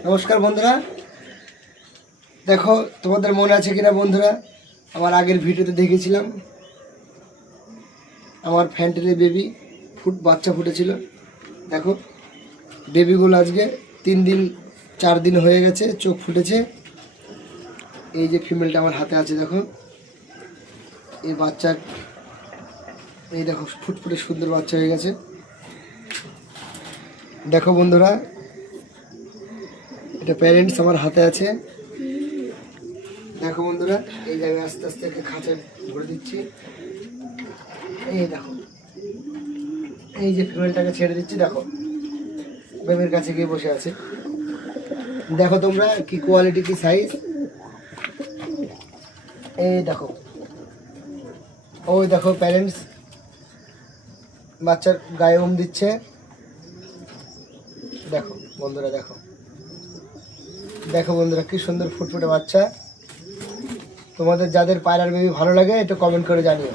নমস্কার বন্ধুরা, দেখো তোমাদের মনে আছে কিনা বন্ধুরা, আমার আগের ভিডিওতে দেখেছিলাম আমার ফ্যান্টেলে বেবি বাচ্চা ফুটেছিল। দেখো বেবিগুলো আজকে 3 দিন 4 দিন হয়ে গেছে, চোখ ফুটেছে। এই যে ফিমেলটা আমার হাতে আছে, দেখো এই বাচ্চা, এই দেখো ফুটফুটে সুন্দর বাচ্চা হয়ে গেছে। দেখো বন্ধুরা, এটা প্যারেন্টস আমার হাতে আছে। দেখো বন্ধুরা, এই জায়গায় আস্তে আস্তে একটা খাঁচায় ভরে দিচ্ছি। এই দেখো, এই যে ফিমেলটাকে ছেড়ে দিচ্ছি, দেখো বেবির কাছে গিয়ে বসে আছে। দেখো তোমরা কি কোয়ালিটি, কি সাইজ। এই দেখো, ওই দেখো প্যারেন্টস বাচ্চার গায়ে দিচ্ছে। দেখো বন্ধুরা, দেখো দেখো বন্ধুরা, কি সুন্দর ফুটফুটে বাচ্চা। তোমাদের যাদের পায়রার বেবি ভালো লাগে একটু কমেন্ট করে জানিও।